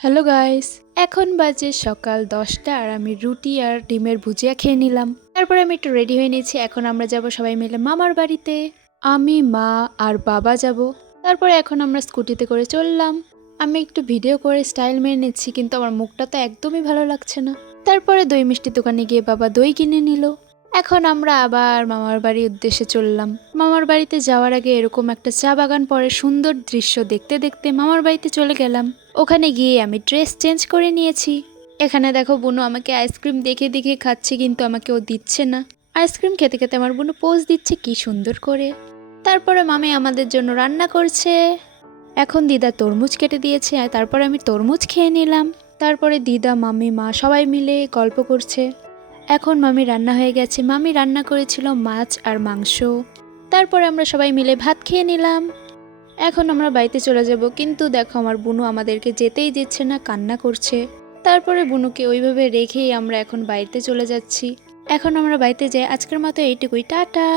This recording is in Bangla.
হ্যালো গাইস, এখন বাজে সকাল 10টা আর আমি রুটি আর ডিমের ভুজিয়া খেয়ে নিলাম। তারপরে আমি একটু রেডি হয়ে নিয়েছি। এখন আমরা যাব সবাই মিলে মামার বাড়িতে। আমি, মা আর বাবা যাব। তারপরে এখন আমরা স্কুটিতে করে চললাম। আমি একটু ভিডিও করে স্টাইল মেরে নিচ্ছি, কিন্তু আমার মুখটা তো একদমই ভালো লাগছে না। তারপরে দই মিষ্টি দোকানে গিয়ে বাবা দই কিনে নিল। এখন আমরা আবার মামার বাড়ির উদ্দেশ্যে চললাম। মামার বাড়িতে যাওয়ার আগে এরকম একটা চা বাগান পরে সুন্দর দৃশ্য দেখতে দেখতে মামার বাড়িতে চলে গেলাম। ওখানে গিয়ে আমি ড্রেস চেঞ্জ করে নিয়েছি। এখানে দেখো বুনু আমাকে আইসক্রিম দেখে দেখে খাচ্ছে, কিন্তু আমাকে ও দিচ্ছে না। আইসক্রিম খেতে খেতে আমার বুনু পোজ দিচ্ছে কি সুন্দর করে। তারপরে মামি আমাদের জন্য রান্না করছে। এখন দিদা তরমুজ কেটে দিয়েছে আর তারপরে আমি তরমুজ খেয়ে নিলাম। তারপরে দিদা, মামি, মা সবাই মিলে গল্প করছে। এখন মামি রান্না হয়ে গেছে। মামি রান্না করেছিল মাছ আর মাংস। তারপরে আমরা সবাই মিলে ভাত খেয়ে নিলাম। এখন আমরা বাড়িতে চলে যাব, কিন্তু দেখো আমার বুনু আমাদেরকে যেতেই দিচ্ছে না, কান্না করছে। তারপরে বুনুকে ওইভাবে রেখেই আমরা এখন বাড়িতে চলে যাচ্ছি। এখন আমরা বাড়িতে যাই। আজকের মতো এইটুকুই, টাটা।